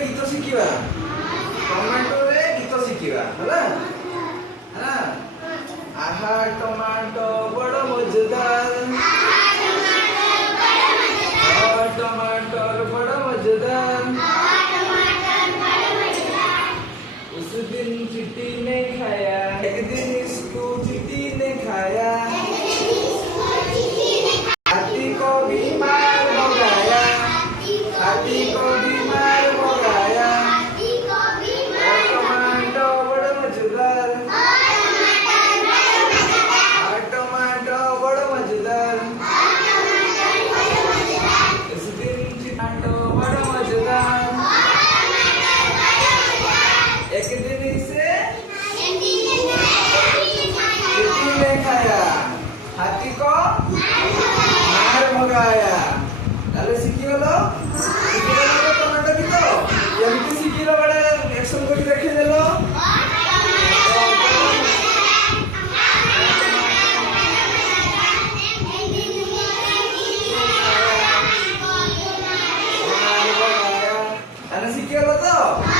गीत शिखिबा टमाटो रे गीत शिखिबा होला हां आहा टमाटो बड़ मजेदार टमाटर बड़ मजेदार उस दिन चींटी ने खाया एक दिन इसको चींटी ने खाया हाथी को बीमार हो गया हाथी को बीमार हो गया टमाटो बड़ मजेदार टमाटो बड़ मजेदार इस दिन टमाटो बड़ मजेदार एक दिन इसे चींटी ने खाया हाथी को मार भगाया ताले शिखिगलो तो टमाटो गीत एमती शिखिलो बड़ा एक्शन करी देखि देलो ताले शिखिगलो तो